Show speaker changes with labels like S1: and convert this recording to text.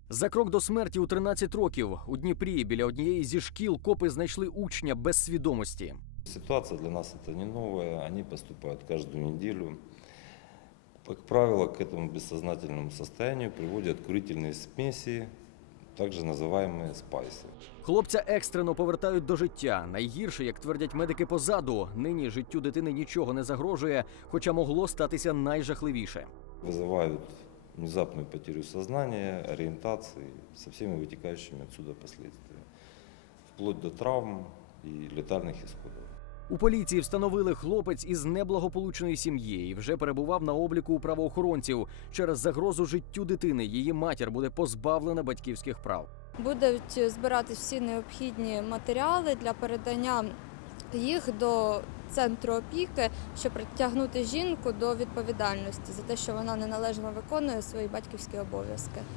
S1: За крок до смерті у 13 років у Дніпрі біля однієї зі шкіл копи знайшли учня без свідомості.
S2: Ситуация для нас это не новая, они поступают каждую неделю. Как правило, к этому бессознательному состоянию приводят курительные смеси, также называемые спайсы.
S1: Хлопця екстрено повертають до життя. Найгірше, як твердять медики позаду, нині життю дитини нічого не загрожує, хоча могло статися найжахливіше.
S2: Вызывают внезапную потерю сознания, ориентации со всеми вытекающими отсюда последствиями, вплоть до травм и летальных исходов.
S1: У поліції встановили, хлопець із неблагополучної сім'ї і вже перебував на обліку у правоохоронців. Через загрозу життю дитини її матір буде позбавлена батьківських прав.
S3: Будуть збирати всі необхідні матеріали для передання їх до центру опіки, щоб притягнути жінку до відповідальності за те, що вона неналежно виконує свої батьківські обов'язки.